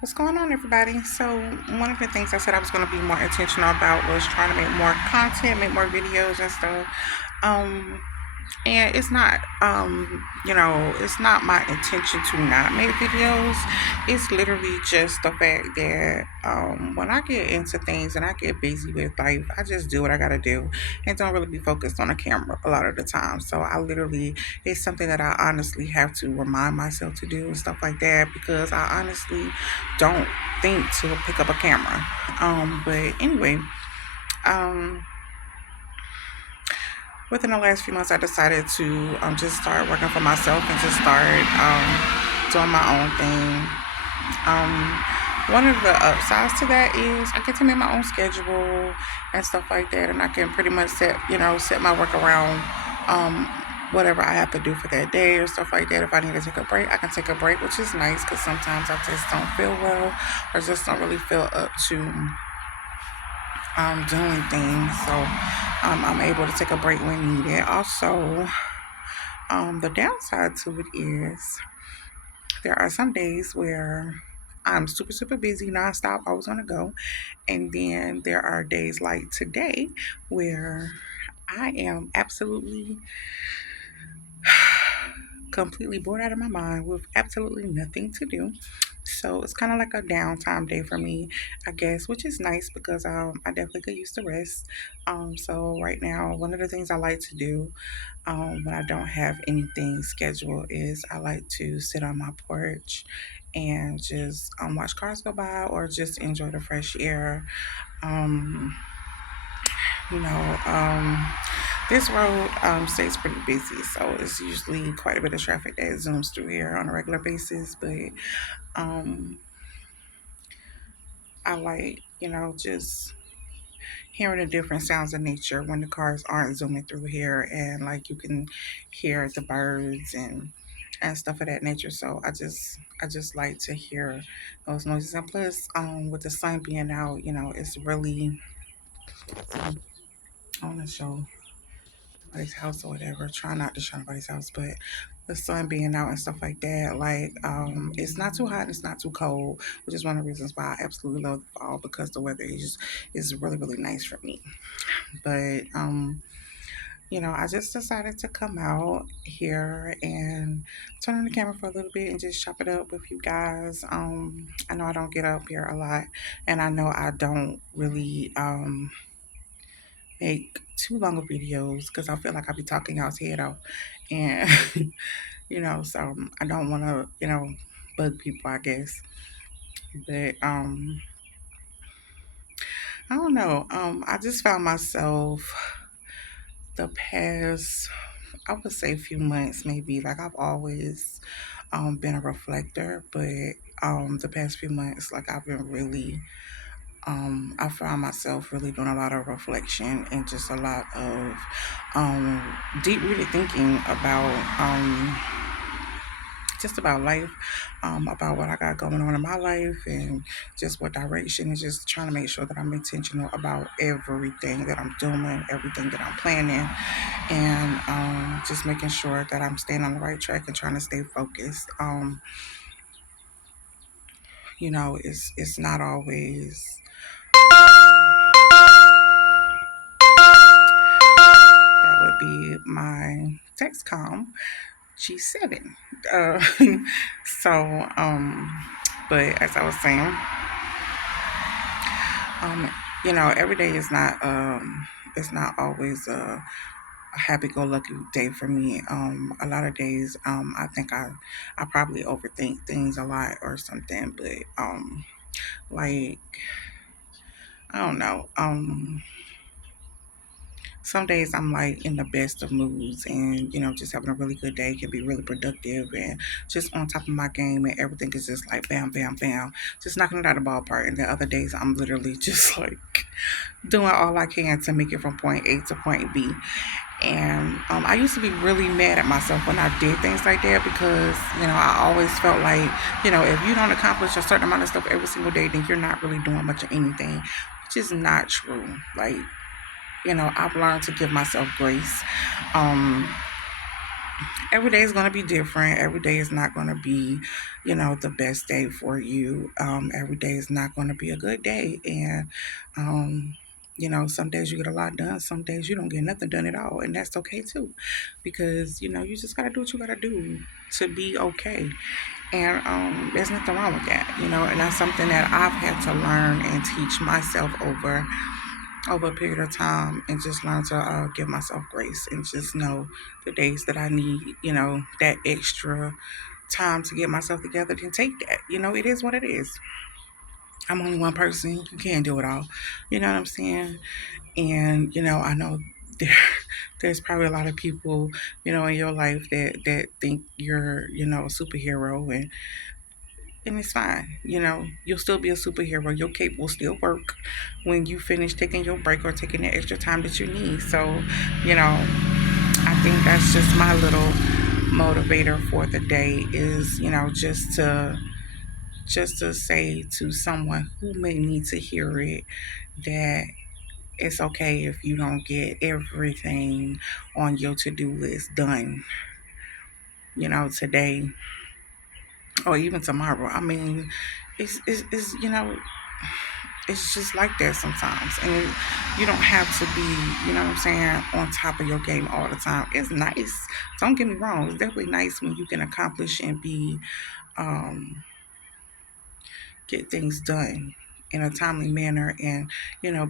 What's going on, everybody? So, one of the things I said I was going to be more intentional about was trying to make more content, make more videos and stuff. Um, and it's not, it's not my intention to not make videos. It's literally just the fact that when I get into things and I get busy with life, I just do what I gotta do and don't really be focused on the camera a lot of the time. So I literally, it's something that I honestly have to remind myself to do and stuff like that because I honestly don't think to pick up a camera. But anyway, um, within the last few months, I decided to just start working for myself and just start doing my own thing. One of the upsides to that is I get to make my own schedule and stuff like that, and I can pretty much set my work around um, whatever I have to do for that day or stuff like that. If I need to take a break, I can take a break, which is nice because sometimes I just don't feel well or just don't really feel up to doing things. So I'm able to take a break when needed. Also, the downside to it is there are some days where I'm super, super busy, nonstop, always on the go. And then there are days like today where I am absolutely completely bored out of my mind with absolutely nothing to do. So it's kind of like a downtime day for me, I guess, which is nice because I definitely could use the rest. So right now, one of the things I like to do when I don't have anything scheduled is I like to sit on my porch and just watch cars go by or just enjoy the fresh air. Um, you know, um, this road stays pretty busy, so it's usually quite a bit of traffic that zooms through here on a regular basis. But um, I like, just hearing the different sounds of nature when the cars aren't zooming through here, and like you can hear the birds and stuff of that nature. So I just like to hear those noises. And plus, with the sun being out, it's really I want to show nobody's house or whatever. Try not to show nobody's house, but the sun being out and stuff like that, like it's not too hot and it's not too cold, which is one of the reasons why I absolutely love the fall because the weather is really, really nice for me. But I just decided to come out here and turn on the camera for a little bit and just chop it up with you guys. I know I don't get up here a lot, and I know I don't really make too long of videos because I feel like I be talking y'all's head off, and so I don't want to, bug people, I guess. But I don't know. I just found myself the past, I would say, few months, maybe. Like I've always been a reflector, but the past few months, like I've been really, I found myself really doing a lot of reflection and just a lot of deep rooted thinking about just about life, about what I got going on in my life and just what direction, and just trying to make sure that I'm intentional about everything that I'm doing, everything that I'm planning, and just making sure that I'm staying on the right track and trying to stay focused. It's not always that would be my Textcom G7. Uh, so, but as I was saying, every day is not it's not always a happy-go-lucky day for me. A lot of days, I think I probably overthink things a lot or something, but like I don't know. Some days I'm like in the best of moods, and just having a really good day can be really productive and just on top of my game, and everything is just like bam, bam, bam, just knocking it out of the ballpark. And the other days I'm literally just like doing all I can to make it from point A to point B. And I used to be really mad at myself when I did things like that because, I always felt like, if you don't accomplish a certain amount of stuff every single day, then you're not really doing much of anything, which is not true. Like, I've learned to give myself grace. Um, every day is going to be different. Every day is not going to be, the best day for you. Every day is not going to be a good day. And, some days you get a lot done. Some days you don't get nothing done at all. And that's okay too. Because, you just got to do what you got to do to be okay. And there's nothing wrong with that, and that's something that I've had to learn and teach myself over a period of time, and just learn to give myself grace and just know the days that I need, that extra time to get myself together, then take that. It is what it is. I'm only one person. You can't do it all. You know what I'm saying? And, I know there, there's probably a lot of people, in your life that think you're, a superhero, and it's fine. You'll still be a superhero. Your cape will still work when you finish taking your break or taking the extra time that you need. So, I think that's just my little motivator for the day is, just to say to someone who may need to hear it that it's okay if you don't get everything on your to-do list done, today or even tomorrow. I mean, it's it's just like that sometimes. And you don't have to be, what I'm saying, on top of your game all the time. It's nice. Don't get me wrong. It's definitely nice when you can accomplish and um, get things done in a timely manner, and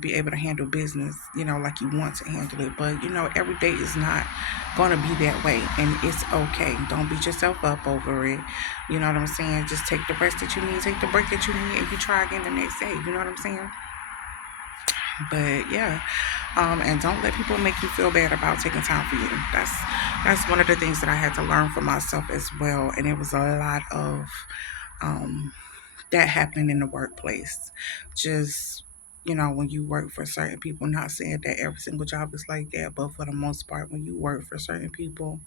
be able to handle business like you want to handle it. But every day is not going to be that way, and it's okay. Don't beat yourself up over it. You know what I'm saying? Just take the rest that you need, take the break that you need, and you try again the next day. You know what I'm saying? But yeah, and don't let people make you feel bad about taking time for you. That's one of the things that I had to learn for myself as well, and it was a lot of um, that happening in the workplace. Just, when you work for certain people, not saying that every single job is like that, but for the most part, when you work for certain people,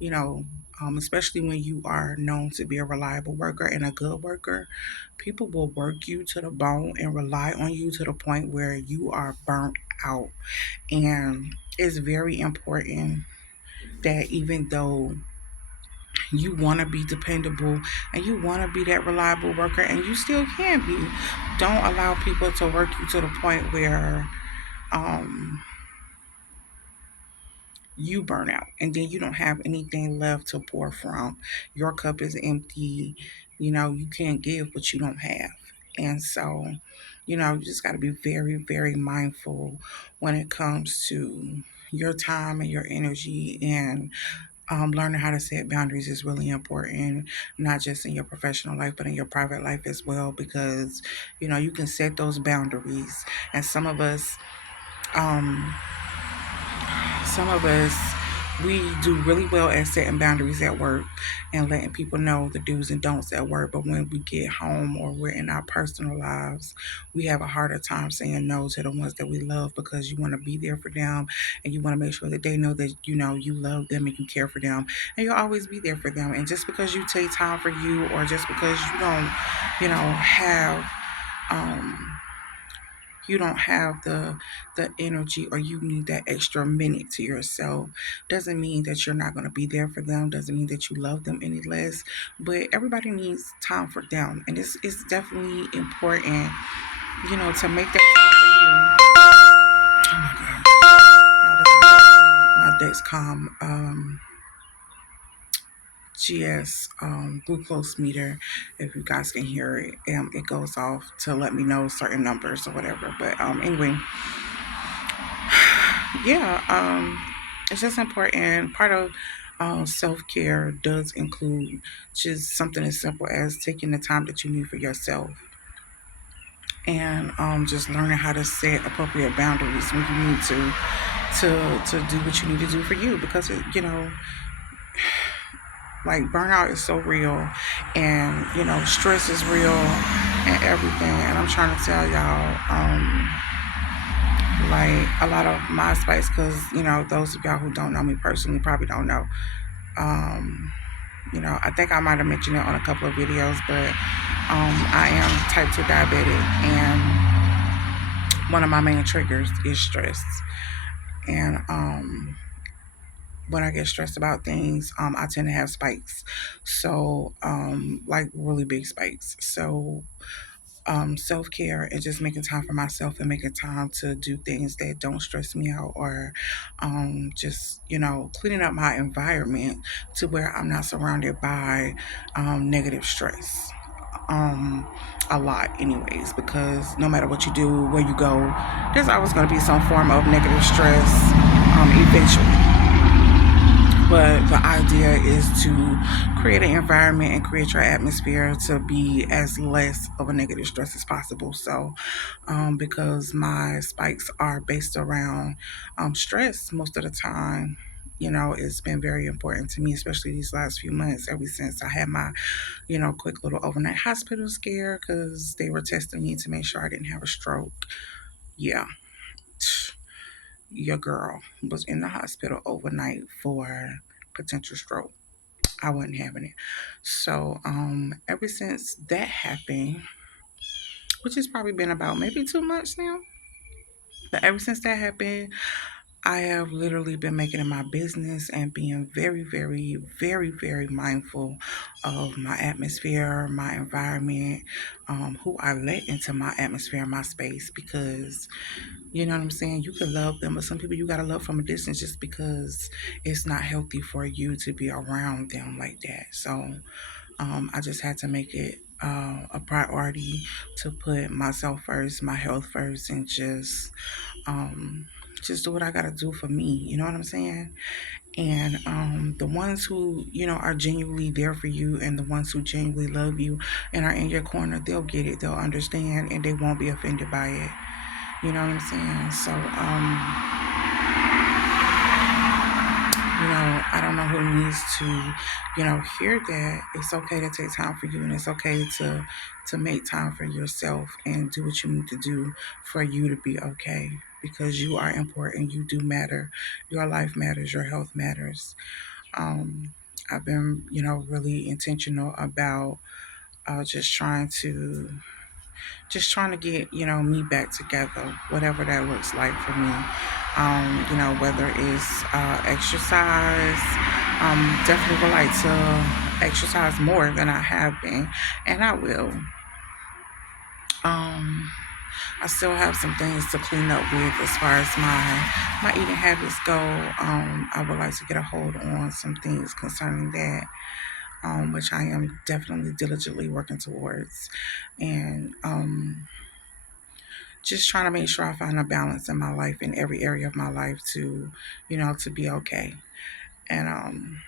you know, especially when you are known to be a reliable worker and a good worker, people will work you to the bone and rely on you to the point where you are burnt out. And it's very important that even though you want to be dependable and you want to be that reliable worker, and you still can be, don't allow people to work you to the point where um, you burn out and then you don't have anything left to pour from. Your cup is empty. You can't give what you don't have. And so, you just got to be very, very mindful when it comes to your time and your energy, and learning how to set boundaries is really important, not just in your professional life, but in your private life as well, because, you can set those boundaries. And um, some of us, we do really well at setting boundaries at work and letting people know the do's and don'ts at work. But when we get home or we're in our personal lives, we have a harder time saying no to the ones that we love, because you want to be there for them and you want to make sure that they know that, you love them and you care for them, and you'll always be there for them. And just because you take time for you, or just because you don't, have um you don't have the energy, or you need that extra minute to yourself, doesn't mean that you're not going to be there for them, doesn't mean that you love them any less. But everybody needs time for them, and it's definitely important, to make that time for you. Oh my god. Yeah, that's my Dexcom GS glucose meter. If you guys can hear it, it goes off to let me know certain numbers or whatever. But anyway, yeah, it's just important. Part of self-care does include just something as simple as taking the time that you need for yourself, and just learning how to set appropriate boundaries when you need to do what you need to do for you, because like burnout is so real, and stress is real and everything. And I'm trying to tell y'all, like a lot of my spice, because those of y'all who don't know me personally probably don't know. I think I might have mentioned it on a couple of videos, but I am type 2 diabetic, and one of my main triggers is stress. And when I get stressed about things, I tend to have spikes. So, like really big spikes. So, self care and just making time for myself and making time to do things that don't stress me out, or just, cleaning up my environment to where I'm not surrounded by negative stress. Um, a lot, anyways, because no matter what you do, where you go, there's always going to be some form of negative stress eventually. But the idea is to create an environment and create your atmosphere to be as less of a negative stress as possible. So, because my spikes are based around stress most of the time, it's been very important to me, especially these last few months, ever since I had my, quick little overnight hospital scare because they were testing me to make sure I didn't have a stroke. Yeah, your girl was in the hospital overnight for potential stroke. I wasn't having it. So, ever since that happened, which has probably been about maybe 2 months now, but ever since that happened, I have literally been making it my business and being very, very, very, very mindful of my atmosphere, my environment, who I let into my atmosphere, my space, because you know what I'm saying? You can love them, but some people you gotta love from a distance just because it's not healthy for you to be around them like that. So, I just had to make it a priority to put myself first, my health first, and um, just do what I gotta do for me. You know what I'm saying? And the ones who are genuinely there for you, and the ones who genuinely love you and are in your corner, they'll get it, they'll understand, and they won't be offended by it. You know what I'm saying? So, I don't know who needs to, hear that. It's okay to take time for you, and it's okay to make time for yourself and do what you need to do for you to be okay. Because you are important, you do matter. Your life matters, your health matters. Um, I've been, really intentional about just trying to get me back together, whatever that looks like for me. Whether it's exercise, definitely would like to exercise more than I have been, and I will. um I still have some things to clean up with as far as my eating habits go. I would like to get a hold on some things concerning that, which I am definitely diligently working towards. And just trying to make sure I find a balance in my life, in every area of my life, to be okay. And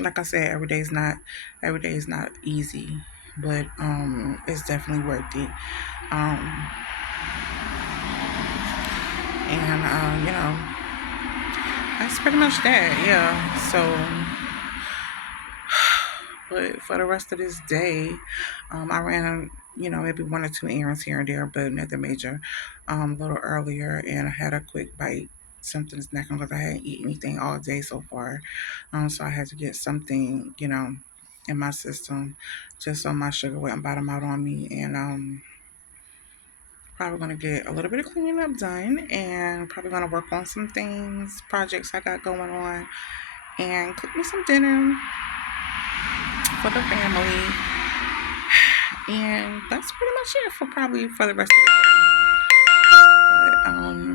like I said, every day is not easy, but it's definitely worth it. Um, and that's pretty much that. Yeah. So, but for the rest of this day, I ran, maybe one or two errands here and there, but nothing major. A little earlier, and I had a quick bite, something snacking because I hadn't eaten anything all day so far. So I had to get something, in my system, just so my sugar wouldn't bottom out on me. And probably gonna get a little bit of cleaning up done, and probably gonna work on some things, projects I got going on, and cook me some dinner for the family. And that's pretty much it for probably for the rest of the day. But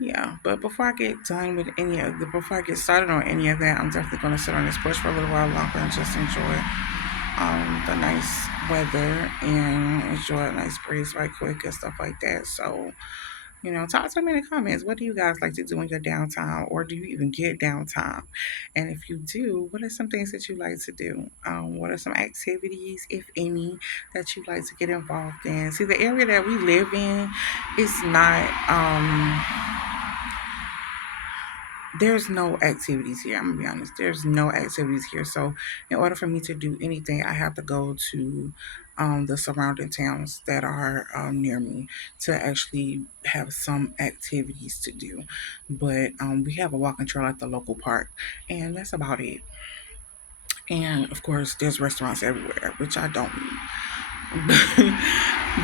yeah. But before I get done with before I get started on any of that, I'm definitely gonna sit on this porch for a little while longer and just enjoy the nice weather and enjoy a nice breeze right quick and stuff like that. So, talk to me in the comments. What do you guys like to do in your downtime, or do you even get downtime? And if you do, what are some things that you like to do? What are some activities, if any, that you like to get involved in? See, the area that we live in is not. There's no activities here. I'm gonna be honest. There's no activities here. So, in order for me to do anything, I have to go to the surrounding towns that are near me to actually have some activities to do. But we have a walking trail at the local park, and that's about it. And of course, there's restaurants everywhere, which I don't need.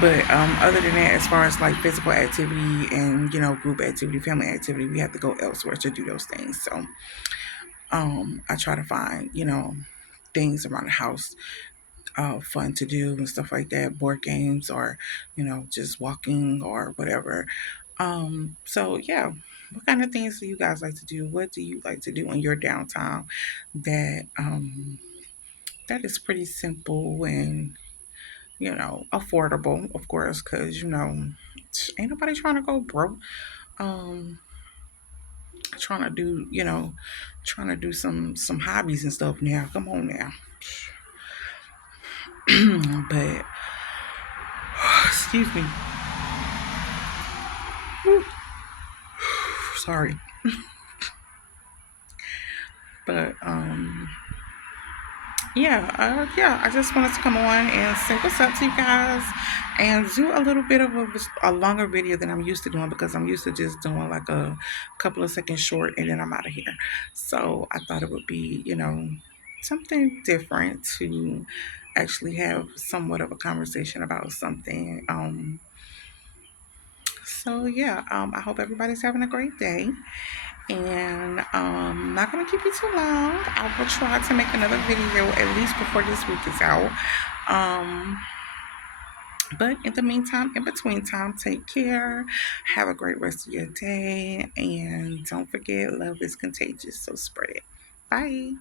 But other than that, as far as like physical activity and group activity, family activity, we have to go elsewhere to do those things. So I try to find things around the house fun to do and stuff like that, board games or just walking or whatever. So yeah, what kind of things do you guys like to do? What do you like to do in your downtime that that is pretty simple and affordable, of course, because ain't nobody trying to go broke. Um, trying to do some hobbies and stuff now. Come on now, but excuse me, sorry, but yeah, I just wanted to come on and say what's up to you guys and do a little bit of a longer video than I'm used to doing because I'm used to just doing like a couple of seconds short and then I'm out of here. So I thought it would be, something different to actually have somewhat of a conversation about something. So yeah, I hope everybody's having a great day. And not gonna keep you too long. I will try to make another video at least before this week is out. Um, but in the meantime, in between time, take care. Have a great rest of your day, and don't forget, love is contagious. So spread it. Bye.